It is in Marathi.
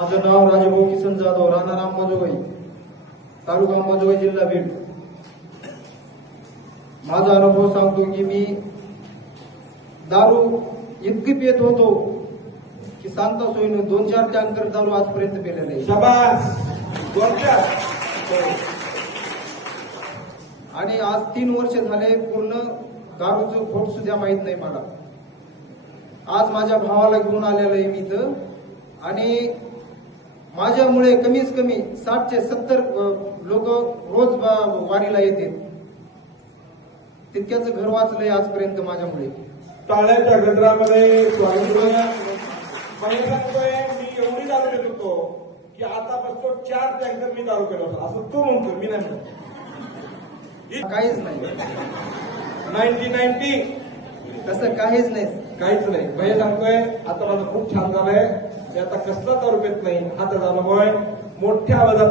माझं नाव राजाभाऊ किसन जाधव, राहणार अंबाजोगाई, तालुका अंबाजोगाई, जिल्हा बीड. माझा अनुभव सांगतो की मी दारू इतकी पित होतो की सांगता सोयीनं 2-4 टँकर दारू आजपर्यंत पिलेला आहे. शाबास. आणि आज 3 वर्ष झाले पूर्ण दारूचं खोट सुद्धा माहित नाही मला. आज माझ्या भावाला घेऊन आलेलं आहे मी इथं आणि माझ्यामुळे कमीत कमी 60 ते 70 लोक रोज वारीला येते. तितक्याच घर वाचलंय आजपर्यंत माझ्यामुळे. टाळ्याच्या गजरामध्ये स्वागत करूया. मला सांगतोय मी एवढी दारू घेत होतो की आतापासून 4 टँकर मी दारू केला होता असं तू म्हणतो, मी नाही म्हणतो. काहीच नाही, 1990 तसं काहीच नाही. काहीच नाही. भैया सांगतोय आता माझं खूप छान झालंय, मी आता कसला दारू पेत नाही. हा त्याचा अनुभव आहे. मोठ्या आवाजात